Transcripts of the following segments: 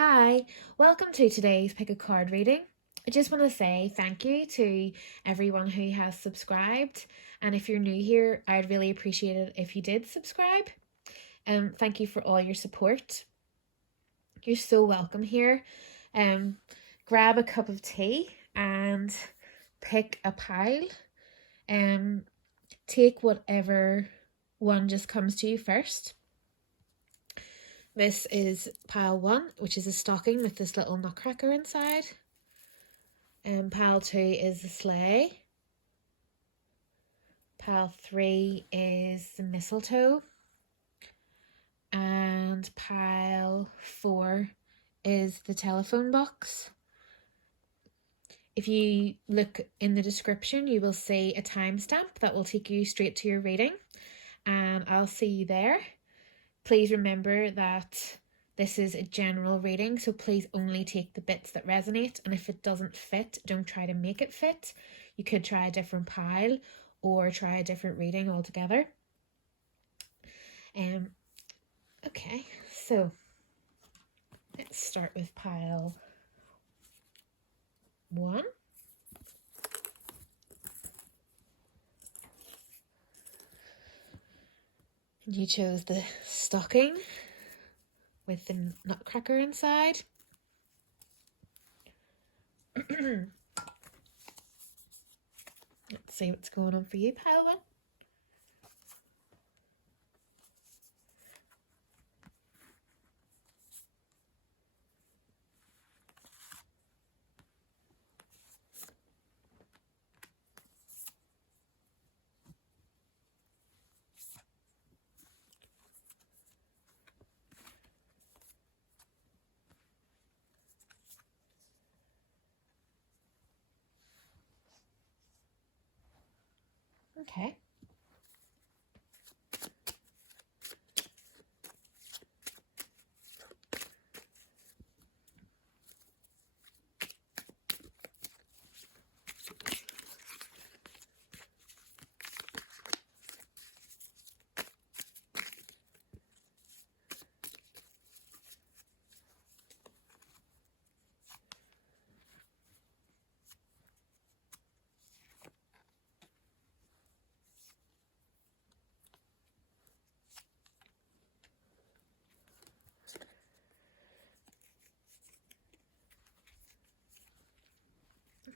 Hi, welcome to today's Pick a Card reading. I just want to say thank you to everyone who has subscribed. And if you're new here, I'd really appreciate it if you did subscribe. Thank you for all your support. You're so welcome here. Um, Grab a cup of tea and pick a pile. Um, Take whatever one just comes to you first. This is pile 1, which is a stocking with this little nutcracker inside. Pile 2 is the sleigh. Pile 3 is the mistletoe. And pile 4 is the telephone box. If you look in the description, you will see a timestamp that will take you straight to your reading. And I'll see you there. Please remember that this is a general reading, so please only take the bits that resonate. And if it doesn't fit, don't try to make it fit. You could try a different pile or try a different reading altogether. Okay, so let's start with pile 1. You chose the stocking with the nutcracker inside. Let's see what's going on for you, pile 1. Okay.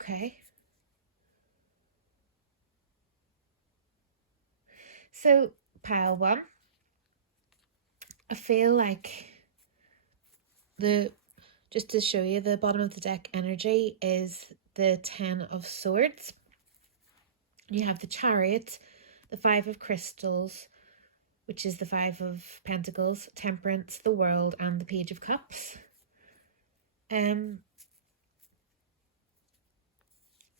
Okay. So, pile 1, I feel like just to show you, the bottom of the deck energy is the 10 of Swords. You have the Chariot, the 5 of Crystals, which is the 5 of Pentacles, Temperance, the World, and the Page of Cups.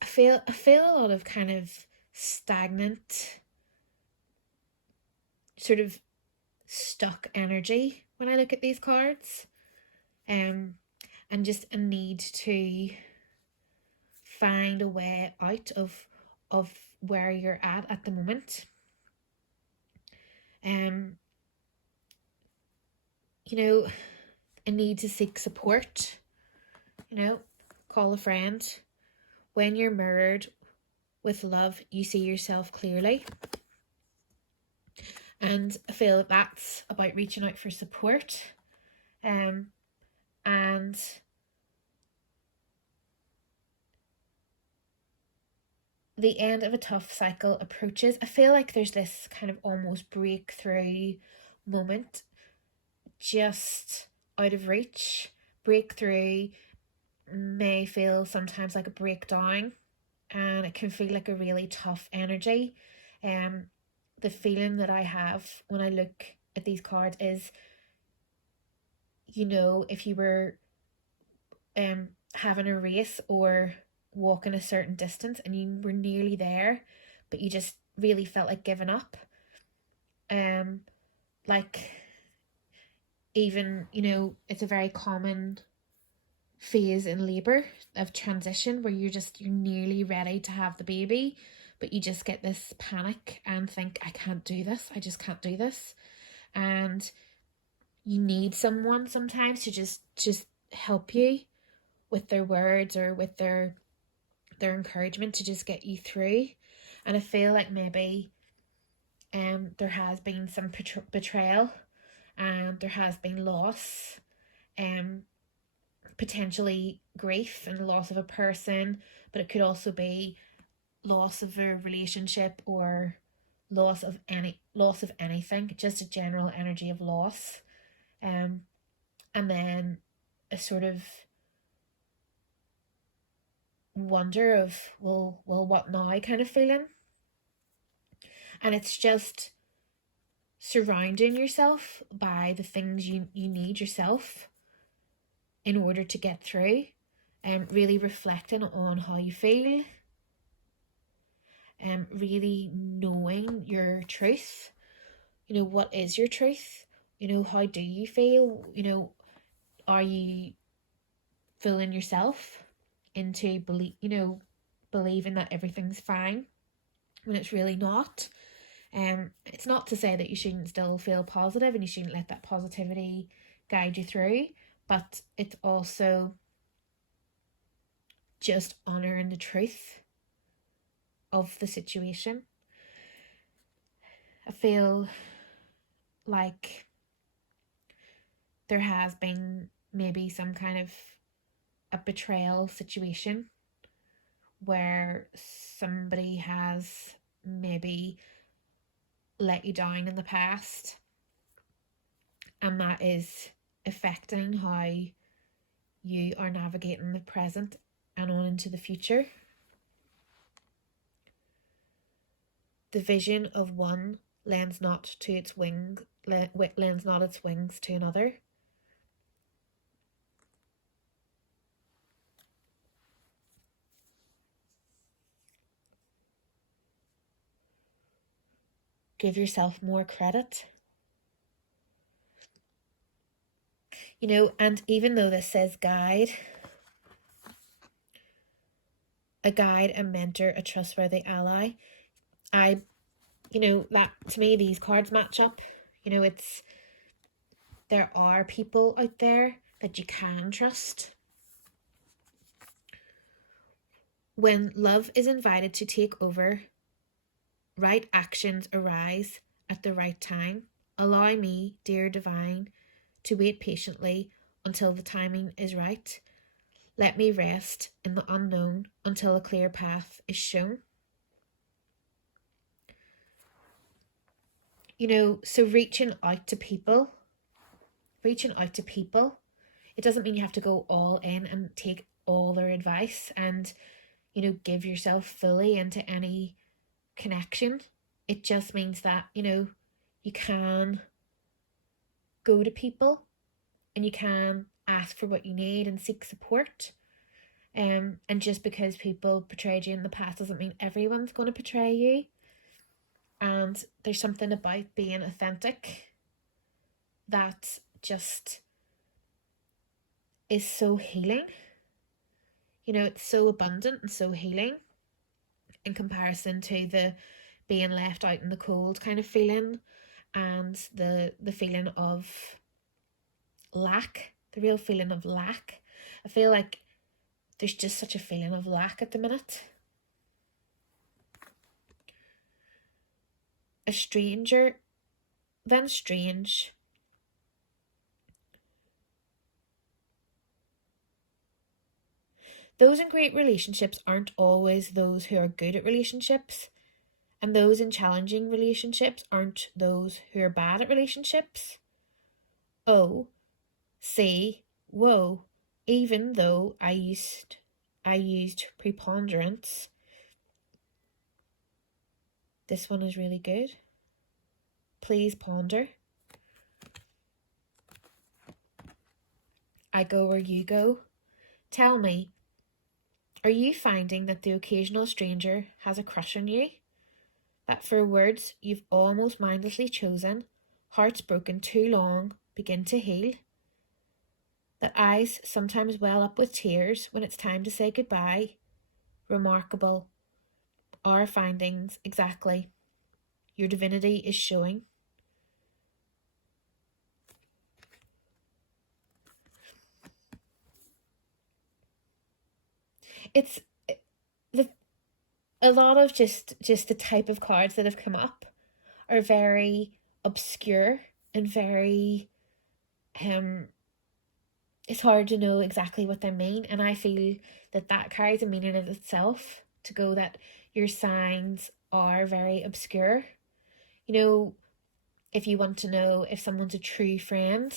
I feel a lot of kind of stagnant, sort of stuck energy when I look at these cards. And just a need to find a way out of where you're at the moment. A need to seek support, call a friend. When you're mirrored with love, you see yourself clearly. And I feel that that's about reaching out for support. And the end of a tough cycle approaches. I feel like there's this kind of almost breakthrough moment just out of reach. Breakthrough may feel sometimes like a breakdown, and it can feel like a really tough energy. The feeling that I have when I look at these cards is, if you were having a race or walking a certain distance and you were nearly there, but you just really felt like giving up. Like, even, it's a very common phase in labor of transition where you're nearly ready to have the baby, but you just get this panic and think, I can't do this, I just can't do this. And you need someone sometimes to just help you with their words or with their encouragement to just get you through. And I feel like maybe there has been some betrayal, and there has been loss, potentially grief and loss of a person, but it could also be loss of a relationship or loss of anything, just a general energy of loss. And then a sort of wonder of, well, what now kind of feeling. And it's just surrounding yourself by the things you need yourself in order to get through, and really reflecting on how you feel, and really knowing your truth. What is your truth? How do you feel? Are you fooling yourself into believing that everything's fine when it's really not? It's not to say that you shouldn't still feel positive and you shouldn't let that positivity guide you through, but it's also just honouring the truth of the situation. I feel like there has been maybe some kind of a betrayal situation where somebody has maybe let you down in the past, and that is affecting how you are navigating the present and on into the future. The vision of one lends not its wings to another. Give yourself more credit. And even though this says guide, a guide, a mentor, a trustworthy ally, that to me, these cards match up. There are people out there that you can trust. When love is invited to take over, right actions arise at the right time. Allow me, dear divine, to wait patiently until the timing is right. Let me rest in the unknown until a clear path is shown. So reaching out to people, it doesn't mean you have to go all in and take all their advice and, give yourself fully into any connection. It just means that, you can go to people and you can ask for what you need and seek support. And just because people betrayed you in the past doesn't mean everyone's going to betray you. And there's something about being authentic that just is so healing. It's so abundant and so healing in comparison to the being left out in the cold kind of feeling, and the feeling of lack, the real feeling of lack. I feel like there's just such a feeling of lack at the minute. A stranger, then strange. Those in great relationships aren't always those who are good at relationships, and those in challenging relationships aren't those who are bad at relationships. Oh, see, whoa, even though I used preponderance. This one is really good. Please ponder. I go where you go. Tell me, are you finding that the occasional stranger has a crush on you? That for words you've almost mindlessly chosen, hearts broken too long, begin to heal? That eyes sometimes well up with tears when it's time to say goodbye? Remarkable. Our findings exactly. Your divinity is showing. it's the a lot of just the type of cards that have come up are very obscure and very it's hard to know exactly what they mean, and I feel that that carries a meaning of itself to go that your signs are very obscure. You know, if you want to know if someone's a true friend,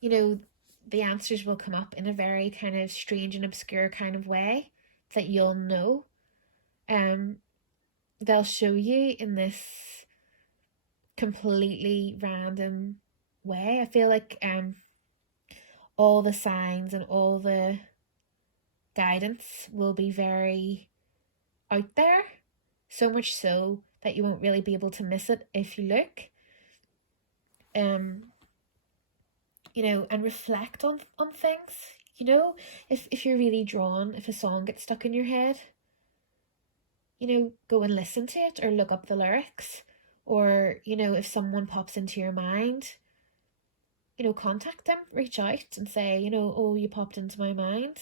you know, the answers will come up in a very kind of strange and obscure kind of way that you'll know. Um, they'll show you in this completely random way. I feel like all the signs and all the guidance will be very out there, so much so that you won't really be able to miss it if you look. Um, and reflect on things. If you're really drawn, if a song gets stuck in your head, go and listen to it or look up the lyrics. Or, if someone pops into your mind, contact them, reach out and say, oh, you popped into my mind.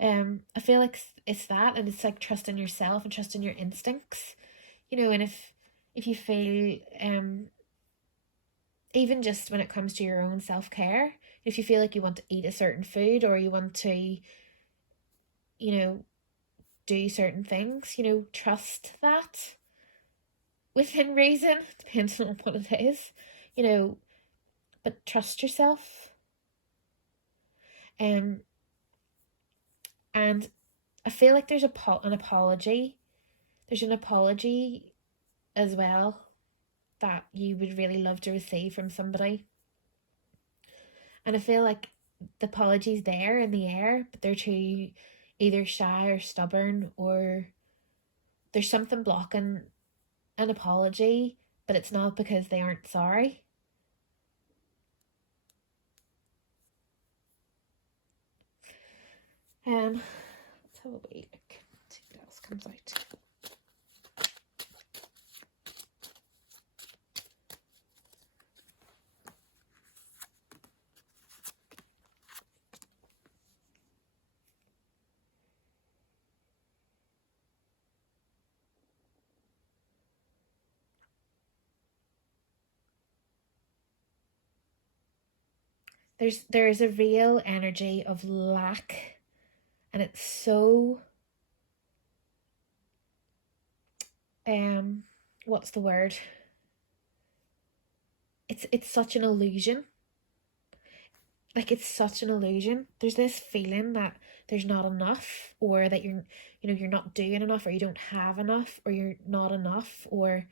I feel like it's that, and it's like trusting yourself and trusting your instincts, and if you feel, even just when it comes to your own self-care, if you feel like you want to eat a certain food or you want to, do certain things, trust that within reason, depends on what it is, but trust yourself. And I feel like there's an apology. There's an apology as well that you would really love to receive from somebody. And I feel like the apology's there in the air, but they're too either shy or stubborn, or there's something blocking an apology, but it's not because they aren't sorry. Let's have a wee look, see what else comes out. There's a real energy of lack, and it's so what's the word? It's such an illusion. Like, it's such an illusion. There's this feeling that there's not enough, or that you're not doing enough, or you don't have enough, or you're not enough, or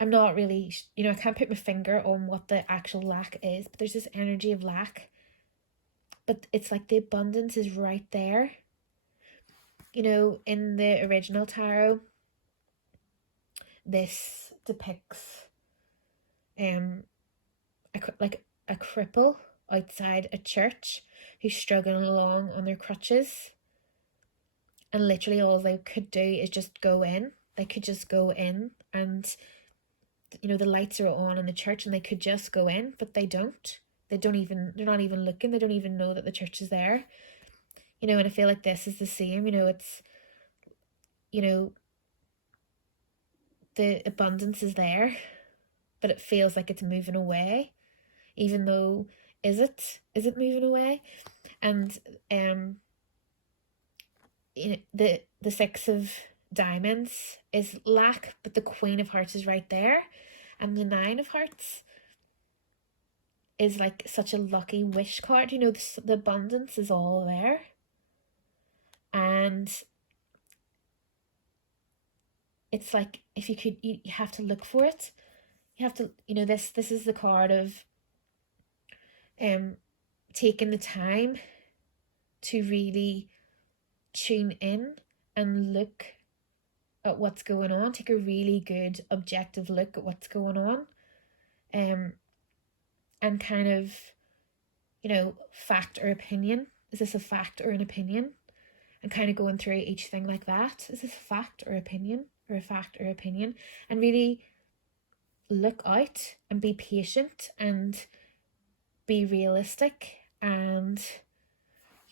I'm not really, I can't put my finger on what the actual lack is, but there's this energy of lack. But it's like the abundance is right there. In the original tarot, this depicts like a cripple outside a church who's struggling along on their crutches, and literally all they could do is just go in. They could just go in, and the lights are on in the church, and they could just go in, but they don't. They're not even looking. They don't even know that the church is there. And I feel like this is the same. It's the abundance is there, but it feels like it's moving away, even though is it moving away? And the Six of Diamonds is lack, but the Queen of Hearts is right there, and the Nine of Hearts is like such a lucky wish card. The abundance is all there, and it's like, if you have to look for it. You have to, this is the card of taking the time to really tune in and look at what's going on. Take a really good objective look at what's going on, and kind of, fact or opinion. Is this a fact or an opinion? And kind of going through each thing like that. Is this a fact or opinion, or a fact or opinion? And really look out and be patient and be realistic, and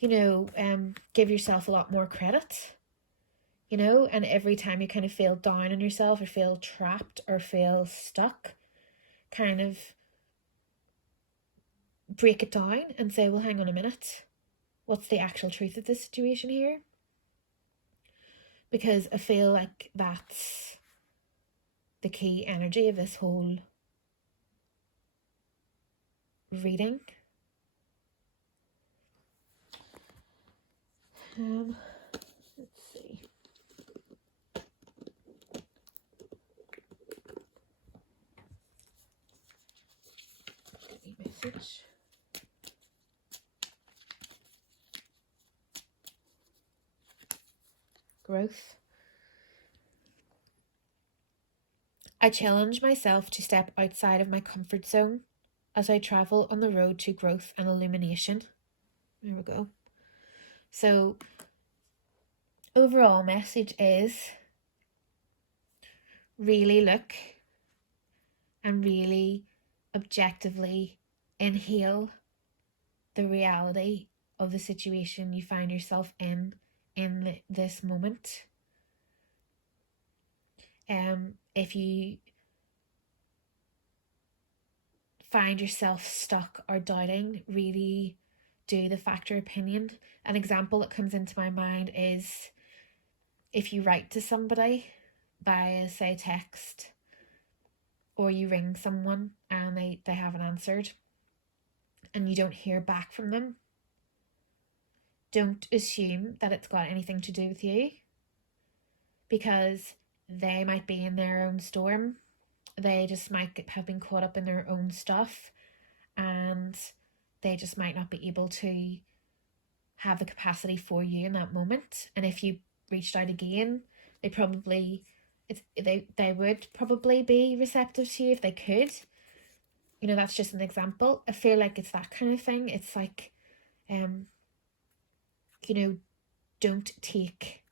give yourself a lot more credit, and every time you kind of feel down on yourself or feel trapped or feel stuck, kind of break it down and say, well, hang on a minute, what's the actual truth of this situation here? Because I feel like that's the key energy of this whole reading. Let's see. Any message? Growth. I challenge myself to step outside of my comfort zone as I travel on the road to growth and illumination. There we go. So, overall message is really look and really objectively inhale the reality of the situation you find yourself in this moment. If you find yourself stuck or doubting, really do the factor opinion. An example that comes into my mind is if you write to somebody via, say, text, or you ring someone and they haven't answered and you don't hear back from them, don't assume that it's got anything to do with you, because they might be in their own storm. They just might have been caught up in their own stuff, and they just might not be able to have the capacity for you in that moment. And if you reached out again, they would probably be receptive to you if they could. That's just an example. I feel like it's that kind of thing. It's like, don't take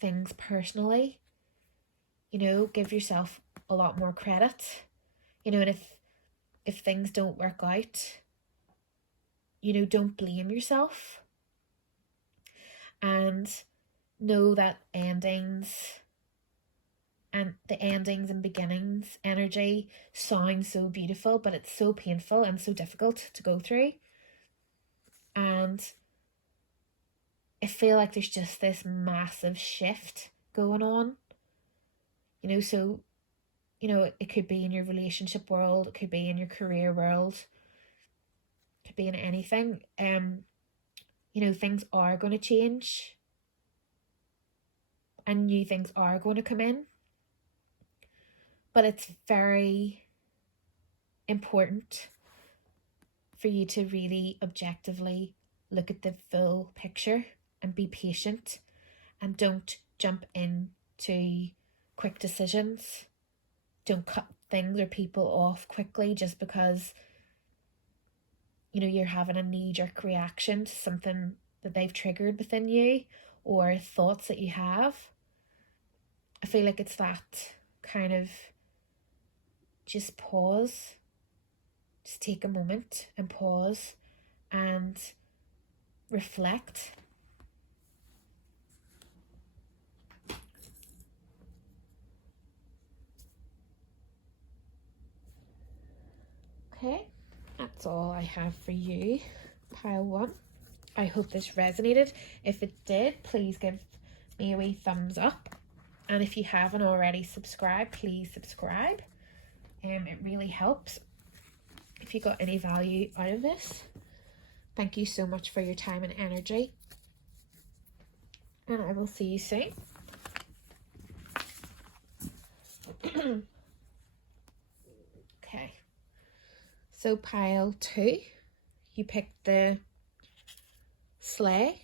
things personally. Give yourself a lot more credit. And if things don't work out, don't blame yourself. And know that endings and beginnings energy sounds so beautiful, but it's so painful and so difficult to go through. And I feel like there's just this massive shift going on. So, it could be in your relationship world, it could be in your career world, it could be in anything. Things are going to change and new things are going to come in. But it's very important for you to really objectively look at the full picture and be patient, and don't jump into quick decisions. Don't cut things or people off quickly just because you're having a knee-jerk reaction to something that they've triggered within you, or thoughts that you have. I feel like it's that kind of just pause. Just take a moment and pause and reflect. Okay, that's all I have for you, pile one. I hope this resonated. If it did, please give me a wee thumbs up. And if you haven't already subscribed, please subscribe. It really helps if you got any value out of this. Thank you so much for your time and energy. And I will see you soon. Okay. So pile 2, you picked the sleigh.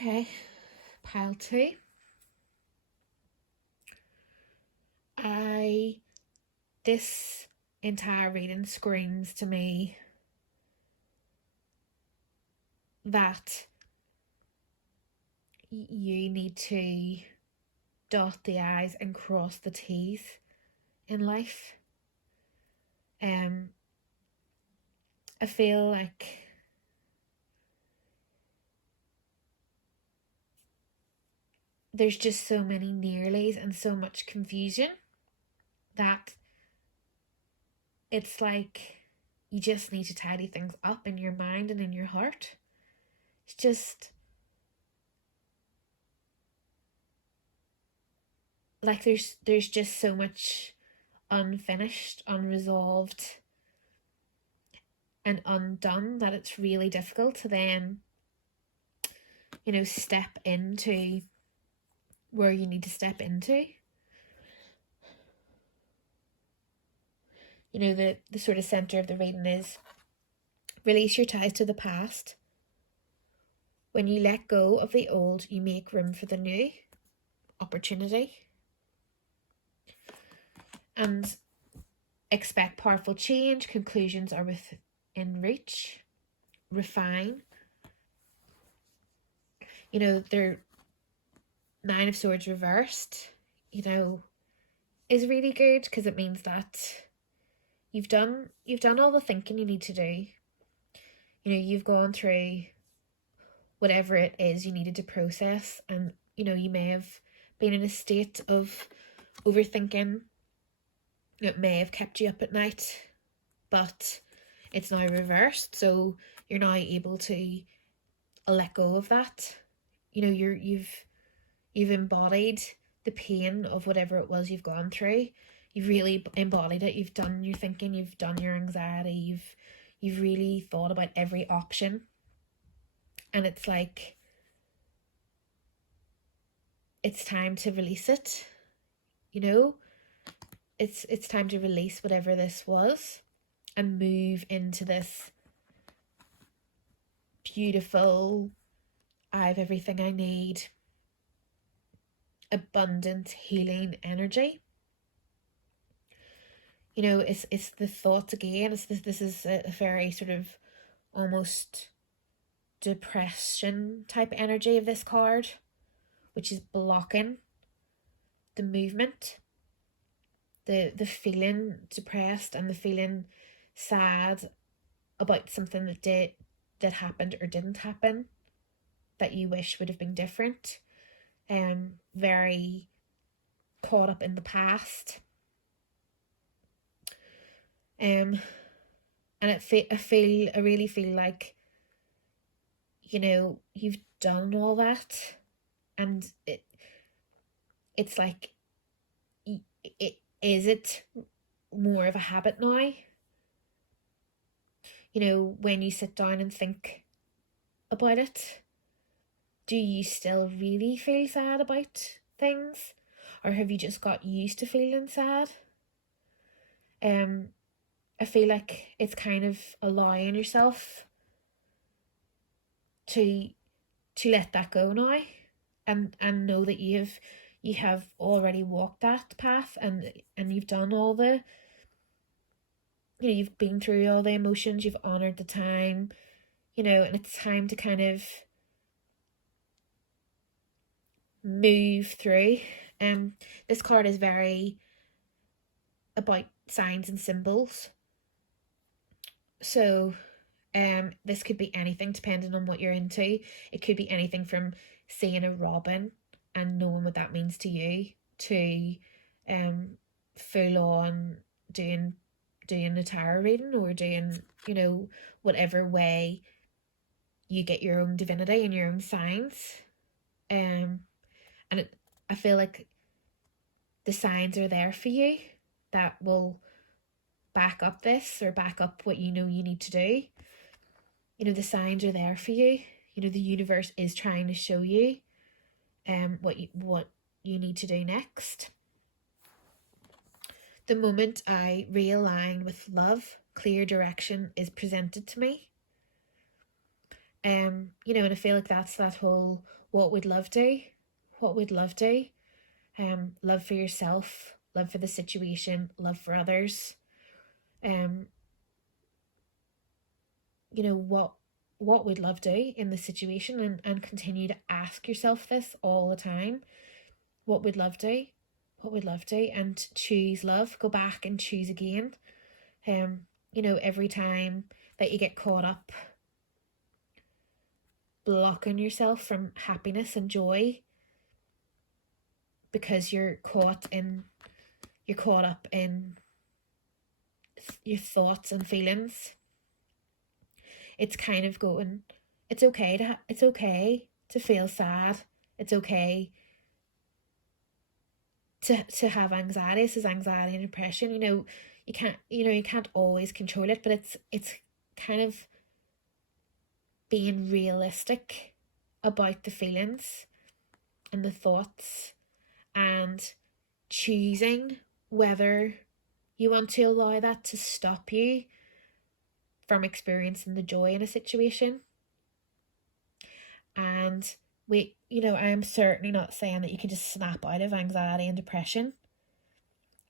Okay, pile two. This entire reading screams to me that you need to dot the I's and cross the T's in life. I feel like there's just so many nearlies and so much confusion that it's like you just need to tidy things up in your mind and in your heart. It's just like there's just so much unfinished, unresolved, and undone that it's really difficult to then, step into where you need to step into. The sort of center of the reading is release your ties to the past. When you let go of the old, you make room for the new. Opportunity. And expect powerful change. Conclusions are within reach. Refine. They're Nine of Swords reversed, is really good because it means that you've done all the thinking you need to do. You've gone through whatever it is you needed to process, and you may have been in a state of overthinking. It may have kept you up at night, but it's now reversed, so you're now able to let go of that. You've embodied the pain of whatever it was you've gone through. You've really embodied it. You've done your thinking, you've done your anxiety, you've really thought about every option. And it's like, it's time to release it. It's time to release whatever this was and move into this beautiful, I have everything I need, abundant, healing energy. It's the thoughts again. This is a very sort of almost depression type energy of this card, which is blocking the movement, the feeling depressed and the feeling sad about something that happened or didn't happen that you wish would have been different. Very caught up in the past. And I really feel like, you've done all that, and it's like, is it more of a habit now? When you sit down and think about it, do you still really feel sad about things, or have you just got used to feeling sad? I feel like it's kind of allowing yourself to let that go now, and know that you have already walked that path, and you've done all the, you've been through all the emotions, you've honored the time, and it's time to kind of move through. This card is very about signs and symbols. So this could be anything depending on what you're into. It could be anything from seeing a robin and knowing what that means to you, to full on doing a tarot reading, or doing, whatever way you get your own divinity and your own signs. I feel like the signs are there for you that will back up this, or back up what you need to do. The signs are there for you. The universe is trying to show you what you need to do next. The moment I realign with love, clear direction is presented to me. And I feel like that's that whole what would love do? What would love do? Love for yourself, love for the situation, love for others. You know, what would love do in the situation, and continue to ask yourself this all the time. What would love do? What would love do? And choose love. Go back and choose again. You know, every time that you get caught up blocking yourself from happiness and joy because you're caught up in your thoughts and feelings, it's kind of going, it's okay to feel sad. It's okay to have anxiety. This is anxiety and depression. You can't always control it, but it's kind of being realistic about the feelings and the thoughts, and choosing whether you want to allow that to stop you from experiencing the joy in a situation. And I am certainly not saying that you can just snap out of anxiety and depression.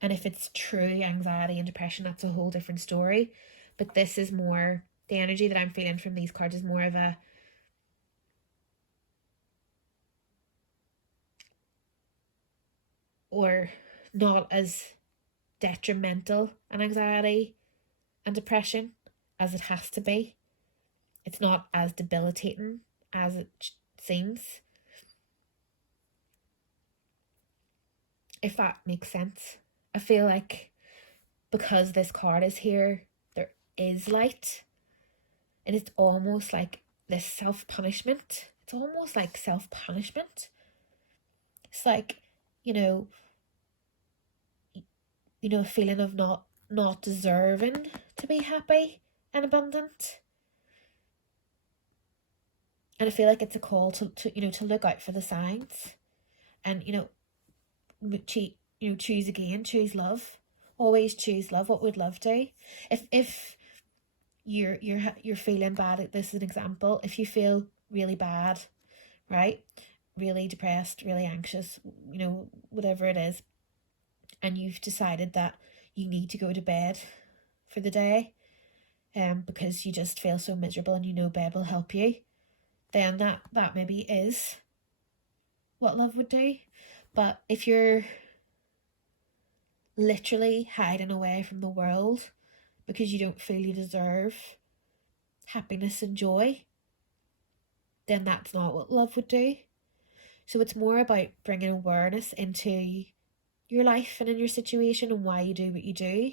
And if it's true anxiety and depression, that's a whole different story. But this is more, the energy that I'm feeling from these cards is more of a, or not as detrimental an anxiety and depression as it has to be. It's not as debilitating as it seems. If that makes sense. I feel like because this card is here, there is light. And it's almost like this self-punishment. It's almost like self-punishment. It's like, a feeling of not deserving to be happy and abundant. And I feel like it's a call to look out for the signs, and choose again, choose love. Always choose love. What would love do? If you're feeling bad, this is an example. If you feel really bad, right? Really depressed, really anxious, whatever it is, and you've decided that you need to go to bed for the day, because you just feel so miserable and bed will help you, then that maybe is what love would do. But if you're literally hiding away from the world because you don't feel you deserve happiness and joy, then that's not what love would do. So it's more about bringing awareness into your life and in your situation and why you do what you do,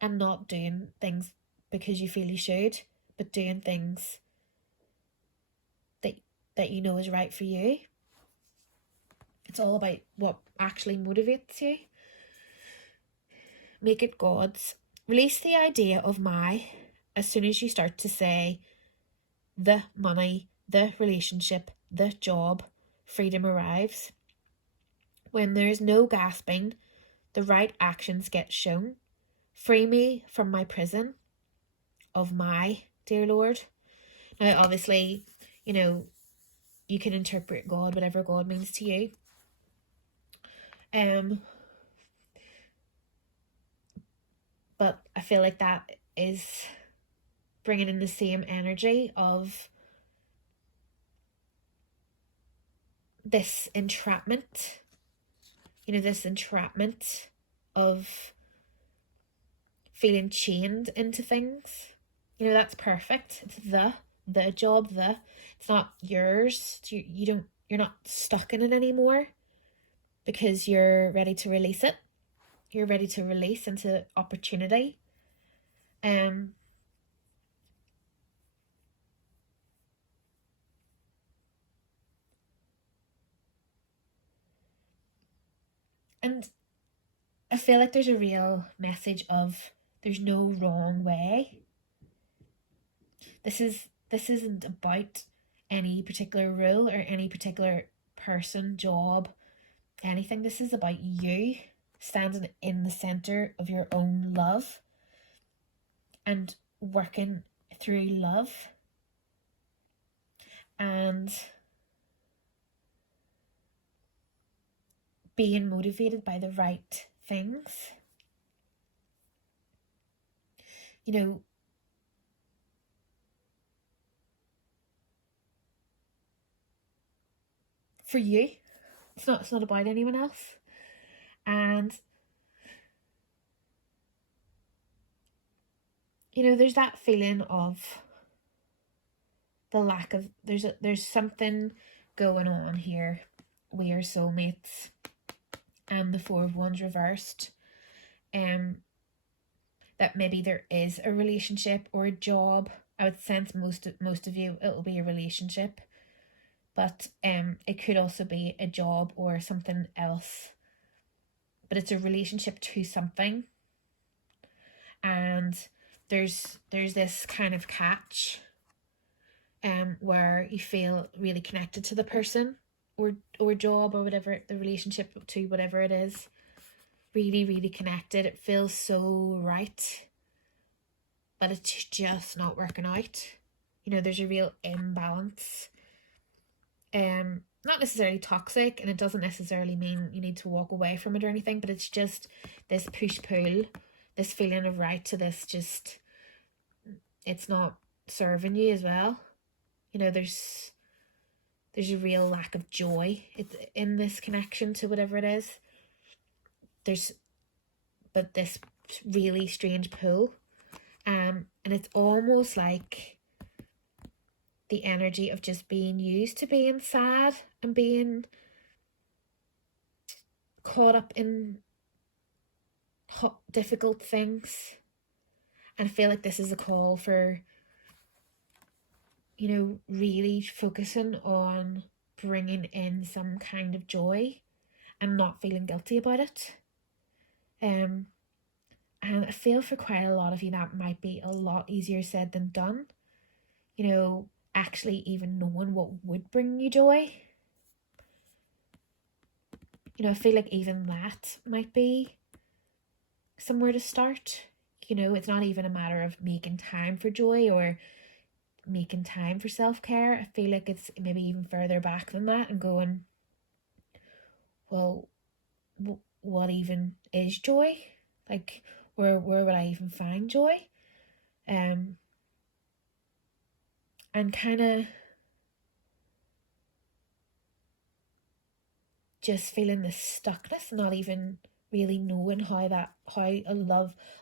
and not doing things because you feel you should, but doing things that you know is right for you. It's all about what actually motivates you. Make it God's. Release the idea of my as soon as you start to say the money, the relationship, the job, freedom arrives. When there is no gasping, the right actions get shown. Free me from my prison of my, dear Lord. Now, obviously, you can interpret God, whatever God means to you. But I feel like that is bringing in the same energy of this entrapment. This entrapment of feeling chained into things. That's perfect. It's the job, it's not yours. You're not stuck in it anymore because you're ready to release it. You're ready to release into opportunity. And I feel like there's a real message of there's no wrong way. This isn't about any particular rule or any particular person, job, anything. This is about you standing in the center of your own love and working through love. And being motivated by the right things. You know, for you, it's not about anyone else. And there's that feeling of the lack of, there's something going on here. We are soulmates, and the Four of Wands reversed. That maybe there is a relationship or a job. I would sense most of you, it'll be a relationship, but it could also be a job or something else. But it's a relationship to something, and there's this kind of catch, where you feel really connected to the person or job or whatever, the relationship to whatever it is. Really, really connected. It feels so right, but it's just not working out. There's a real imbalance. Not necessarily toxic, and it doesn't necessarily mean you need to walk away from it or anything, but it's just this push-pull, this feeling of right to this, just, it's not serving you as well. There's a real lack of joy in this connection to whatever it is. But this really strange pull, and it's almost like the energy of just being used to being sad and being caught up in difficult things. And I feel like this is a call for, really focusing on bringing in some kind of joy and not feeling guilty about it. And I feel for quite a lot of you that might be a lot easier said than done. Actually even knowing what would bring you joy. I feel like even that might be somewhere to start. It's not even a matter of making time for joy or making time for self-care. I feel like it's maybe even further back than that, and going, well, what even is joy? Like, where would I even find joy? And kind of just feeling this stuckness, not even really knowing how a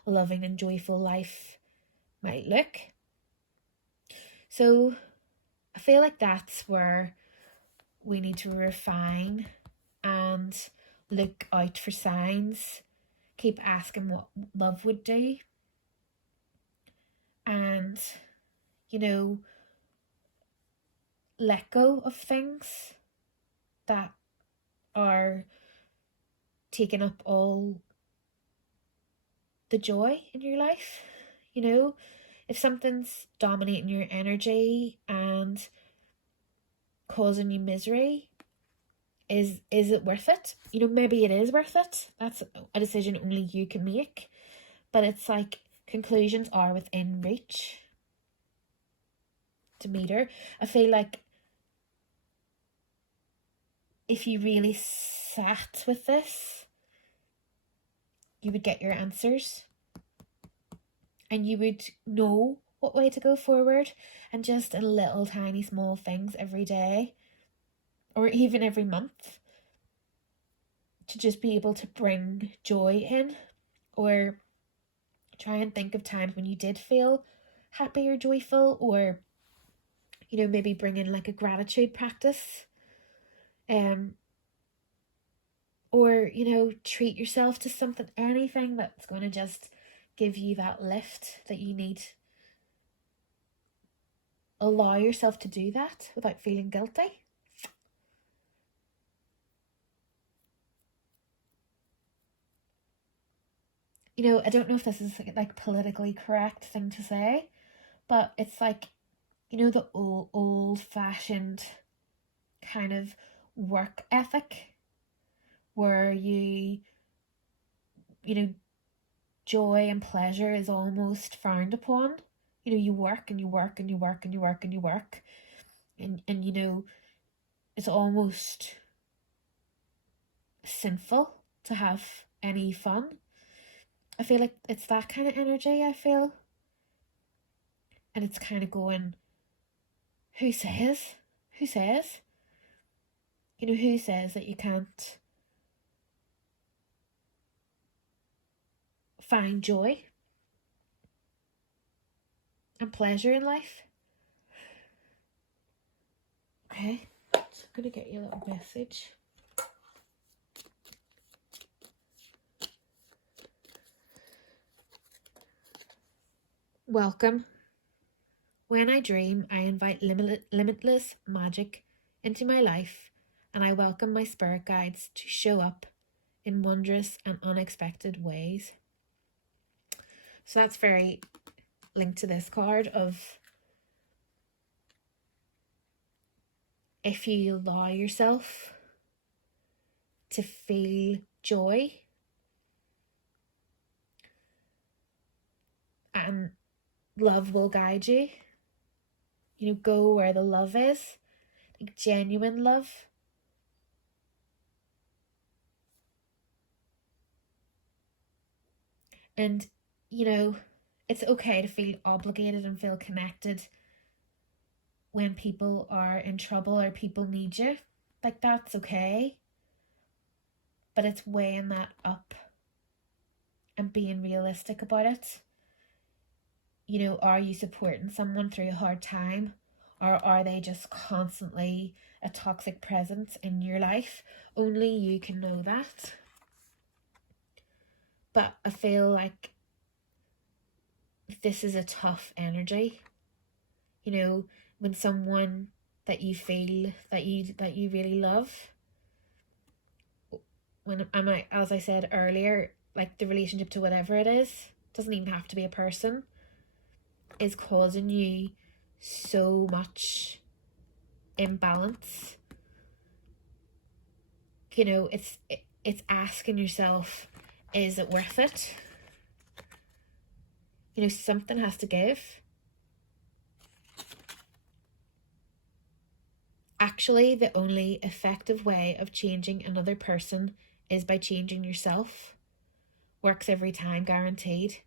loving and joyful life might look. So I feel like that's where we need to refine and look out for signs, keep asking what love would do, and let go of things that are taking up all the joy in your life. If something's dominating your energy and causing you misery, is it worth it? Maybe it is worth it. That's a decision only you can make, but it's like conclusions are within reach. Demeter, I feel like if you really sat with this, you would get your answers and you would know what way to go forward, and just in little tiny small things every day or even every month to just be able to bring joy in, or try and think of times when you did feel happy or joyful, or maybe bring in like a gratitude practice, or treat yourself to something, anything that's going to just give you that lift that you need. Allow yourself to do that without feeling guilty. I don't know if this is like politically correct thing to say, but it's like, the old fashioned kind of work ethic where joy and pleasure is almost frowned upon. You work and you work and you work and you work and you work, and it's almost sinful to have any fun. I feel like it's that kind of energy, I feel. And it's kind of going, who says? Who says? You know, who says that you can't find joy and pleasure in life? Okay, so I'm going to get you a little message. Welcome. When I dream, I invite limitless magic into my life, and I welcome my spirit guides to show up in wondrous and unexpected ways. So that's very linked to this card of, if you allow yourself to feel joy and love will guide you. You know, go where the love is, like genuine love. And, you know, it's okay to feel obligated and feel connected when people are in trouble or people need you. Like, that's okay. But it's weighing that up and being realistic about it. You know, are you supporting someone through a hard time, or are they just constantly a toxic presence in your life? Only you can know that. But I feel like this is a tough energy. You know, when someone that you feel that you really love, when as I said earlier, like the relationship to whatever it is, doesn't even have to be a person, is causing you so much imbalance. You know, it's asking yourself, is it worth it? You know, something has to give. Actually, the only effective way of changing another person is by changing yourself. Works every time, guaranteed.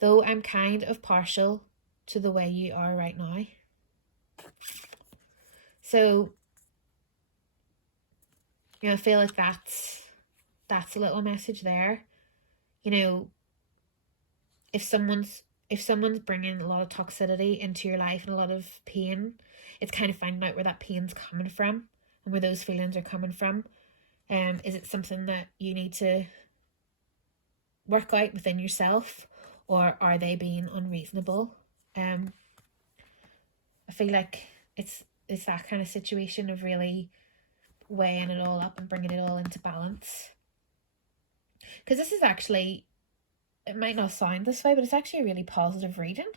Though I'm kind of partial to the way you are right now. So, you know, I feel like that's a little message there. You know, if someone's bringing a lot of toxicity into your life and a lot of pain, it's kind of finding out where that pain's coming from and where those feelings are coming from. Is it something that you need to work out within yourself, or are they being unreasonable? I feel like it's that kind of situation of really weighing it all up and bringing it all into balance. Because this is actually, it might not sound this way, but it's actually a really positive reading.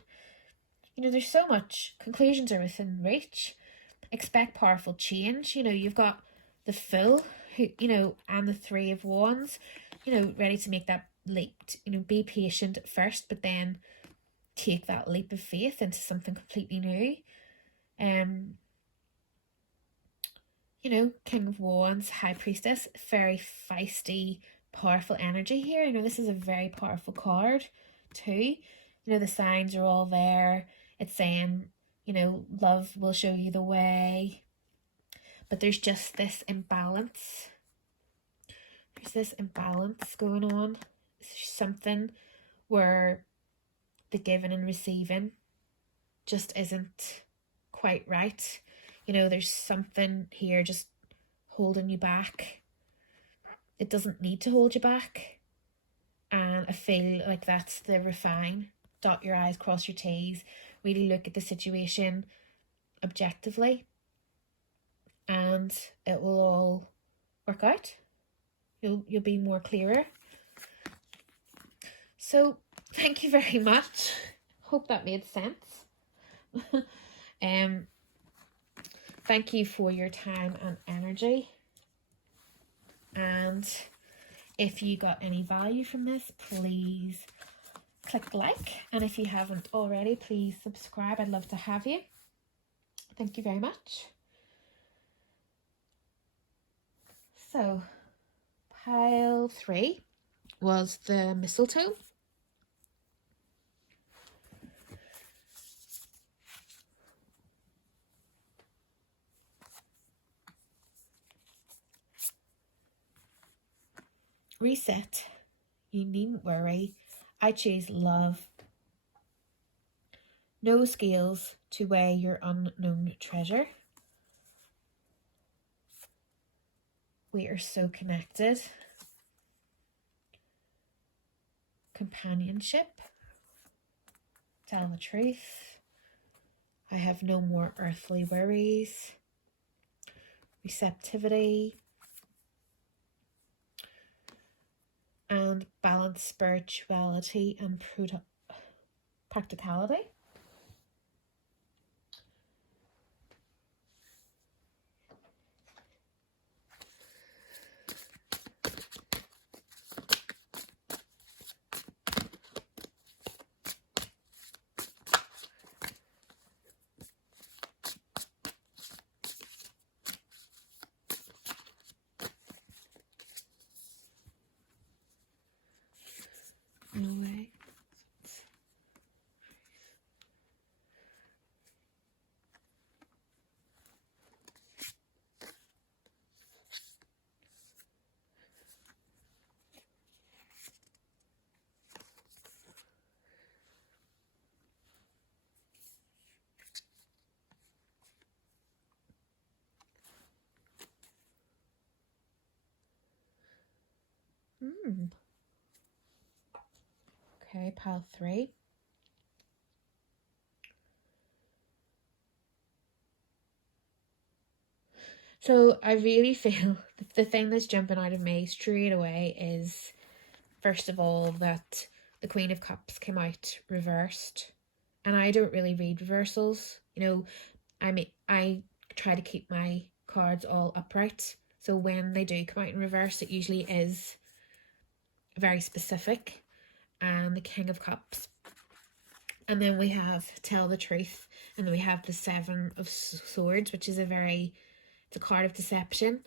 You know, there's so much, conclusions are within reach. Expect powerful change. You know, you've got the Fool, who, you know, and the Three of Wands, you know, ready to make that leap. You know, be patient at first, but then take that leap of faith into something completely new. You know, King of Wands, High Priestess, very feisty, powerful energy here. You know, this is a very powerful card too. You know, the signs are all there. It's saying, you know, love will show you the way. But there's just this imbalance. There's this imbalance going on. There's something where the giving and receiving just isn't quite right. You know, there's something here just holding you back. It doesn't need to hold you back. And I feel like that's the refine. Dot your I's, cross your T's. Really look at the situation objectively. And it will all work out. You'll be more clearer. So thank you very much. Hope that made sense. Thank you for your time and energy. And if you got any value from this, please click like. And if you haven't already, please subscribe. I'd love to have you. Thank you very much. So, Pile 3 was the mistletoe. Reset. You needn't worry. I choose love. No scales to weigh your unknown treasure. We are so connected. Companionship. Tell the truth. I have no more earthly worries. Receptivity. And balanced spirituality and practicality. No way. Okay, pile 3. So I really feel the thing that's jumping out of me straight away is, first of all, that the Queen of Cups came out reversed. And I don't really read reversals. I try to keep my cards all upright. So when they do come out in reverse, it usually is very specific. And the King of Cups. And then we have Tell the Truth. And then we have the Seven of Swords, which is it's a card of deception.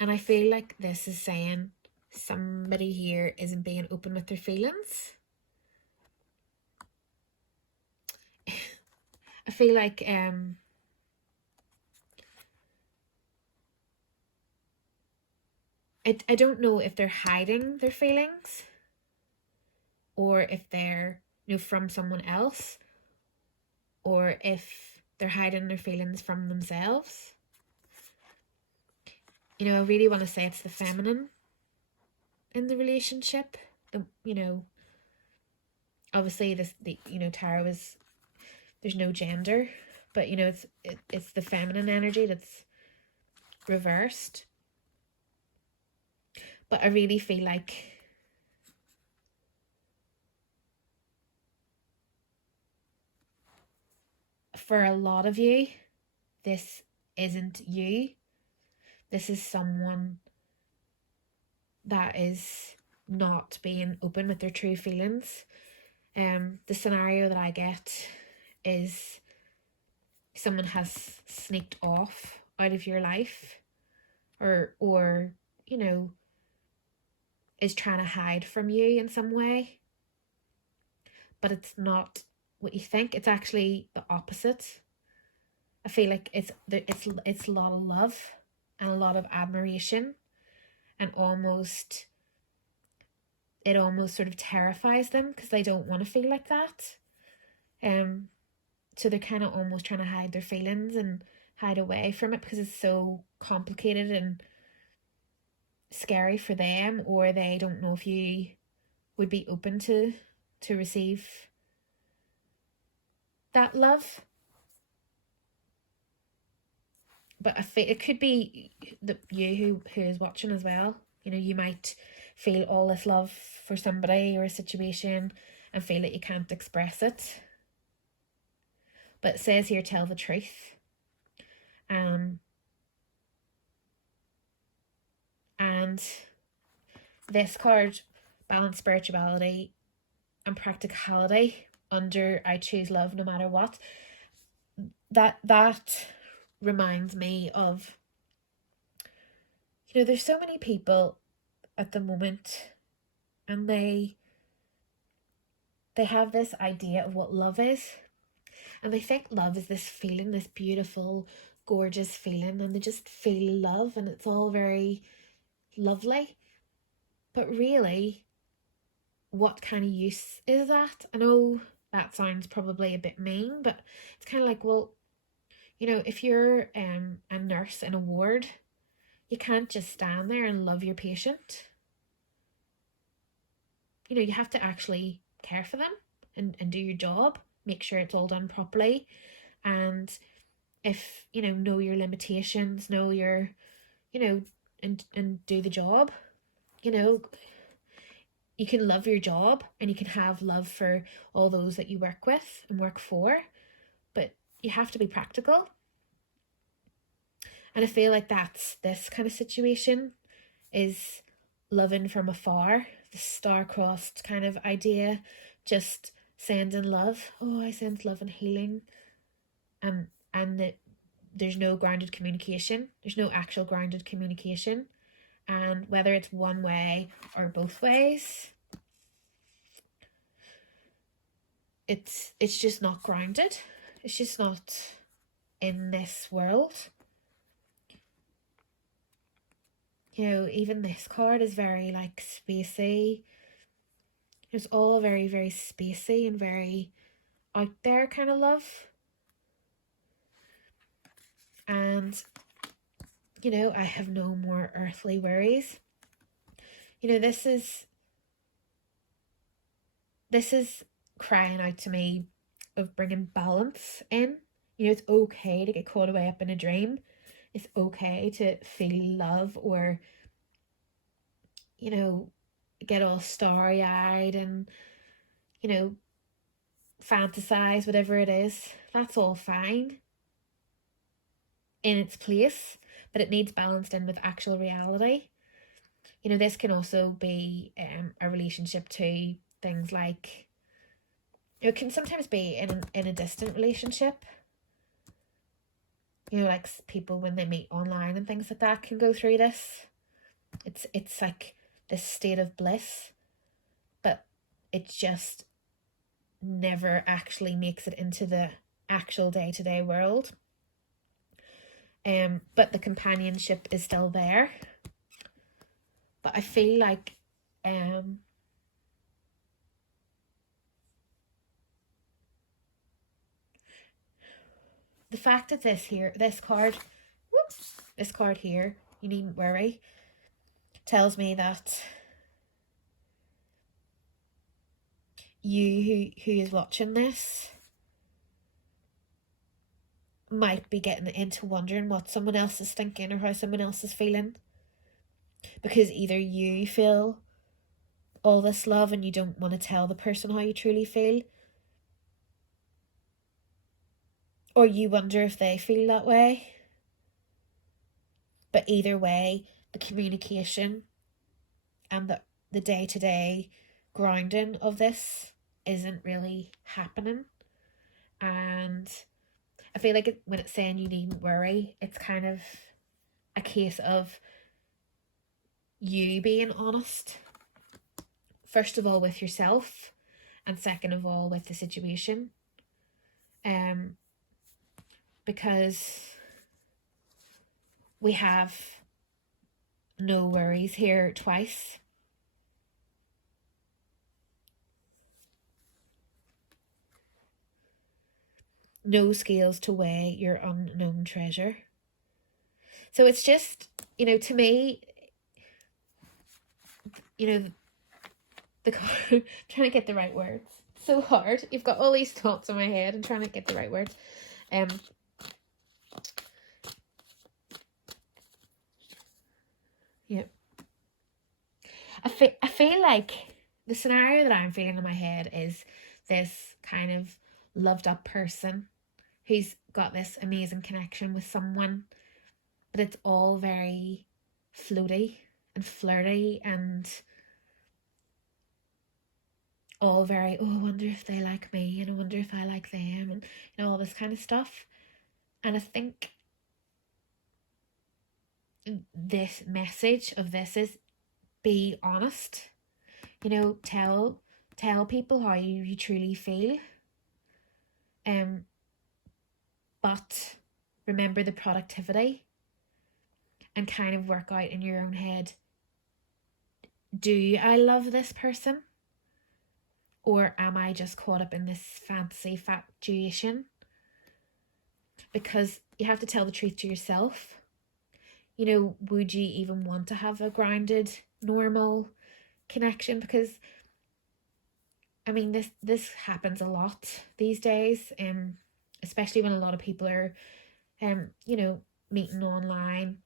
And I feel like this is saying somebody here isn't being open with their feelings. I feel like I don't know if they're hiding their feelings or if they're from someone else, or if they're hiding their feelings from themselves. I really want to say it's the feminine in the relationship. Obviously tarot is, there's no gender, but it's the feminine energy that's reversed. But I really feel like for a lot of you, this isn't you. This is someone that is not being open with their true feelings. The scenario that I get is someone has sneaked off out of your life, or is trying to hide from you in some way. But it's not what you think. It's actually the opposite. I feel like it's a lot of love and a lot of admiration, and it almost sort of terrifies them because they don't want to feel like that. So they're kind of almost trying to hide their feelings and hide away from it because it's so complicated and scary for them, or they don't know if you would be open to receive that love. But I feel it could be you who is watching as well. You might feel all this love for somebody or a situation and feel that you can't express it. But it says here, tell the truth. And this card, balance spirituality and practicality under I choose love no matter what. That reminds me of, there's so many people at the moment, and they have this idea of what love is, and they think love is this feeling, this beautiful, gorgeous feeling, and they just feel love and it's all very lovely. But really, what kind of use is that? I know that sounds probably a bit mean, but it's kind of like, well, if you're a nurse in a ward, you can't just stand there and love your patient. You have to actually care for them and do your job, make sure it's all done properly. And if, know your limitations, know your, and do the job, you can love your job and you can have love for all those that you work with and work for, but you have to be practical. And I feel like that's this kind of situation, is loving from afar, the star-crossed kind of idea, just sending love. Oh, I send love and healing. And there's no grounded communication. There's no actual grounded communication. And whether it's one way or both ways, it's just not grounded. It's just not in this world. Even this card is very like spacey. It's all very, very spacey and very out there kind of love. And I have no more earthly worries. This is crying out to me of bringing balance in. It's okay to get caught away up in a dream. It's okay to feel love, or get all starry-eyed and fantasize, whatever it is. That's all fine in its place, but it needs balanced in with actual reality. This can also be a relationship to things like, it can sometimes be in a distant relationship. Like people when they meet online and things like that can go through this. It's like this state of bliss, but it just never actually makes it into the actual day-to-day world. But the companionship is still there. But I feel like the fact that this card here, you needn't worry, tells me that you who is watching this might be getting into wondering what someone else is thinking or how someone else is feeling, because either you feel all this love and you don't want to tell the person how you truly feel, or you wonder if they feel that way. But either way, the communication and the day-to-day grounding of this isn't really happening. And I feel like when it's saying you needn't worry, it's kind of a case of you being honest, first of all with yourself, and second of all with the situation. Because we have no worries here twice. No scales to weigh your unknown treasure. So it's just, to me, the card, trying to get the right words. So hard. You've got all these thoughts in my head and trying to get the right words. Yeah. I feel like the scenario that I'm feeling in my head is this kind of loved up person who's got this amazing connection with someone, but it's all very floaty and flirty and all very, oh, I wonder if they like me and I wonder if I like them, and all this kind of stuff. And I think this message of this is be honest. You know, tell people how you truly feel. But remember the productivity and kind of work out in your own head, do I love this person? Or am I just caught up in this fantasy infatuation? Because you have to tell the truth to yourself. You know, would you even want to have a grounded, normal connection? Because I mean, this happens a lot these days, especially when a lot of people are, you know, meeting online,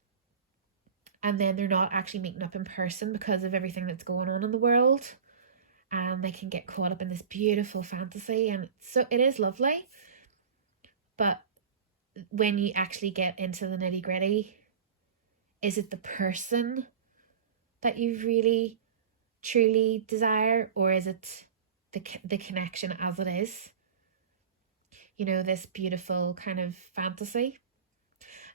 and then they're not actually meeting up in person because of everything that's going on in the world, and they can get caught up in this beautiful fantasy, and so it is lovely, but when you actually get into the nitty gritty, is it the person that you really truly desire, or is it the connection as it is? You know, this beautiful kind of fantasy.